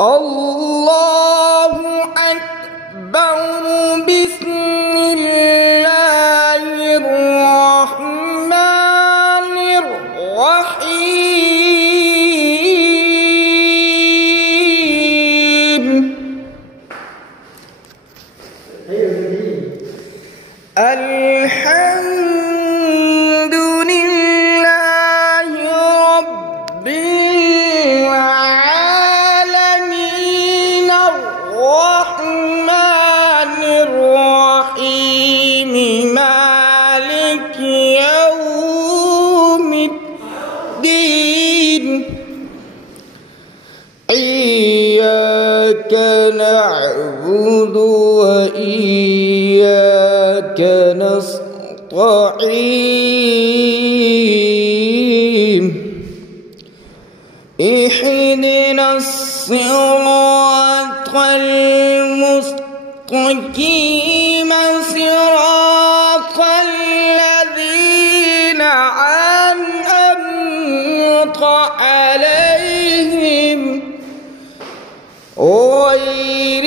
الله أكبر. بسم الله الرحمن الرحيم. الحمد لله رب العالمين الرحمن الرحيم مالك يوم الدين. إياك نعبد وإياك نستعين. اهدنا الصراط المستقيم صراط الذين أنعمت عليهم غير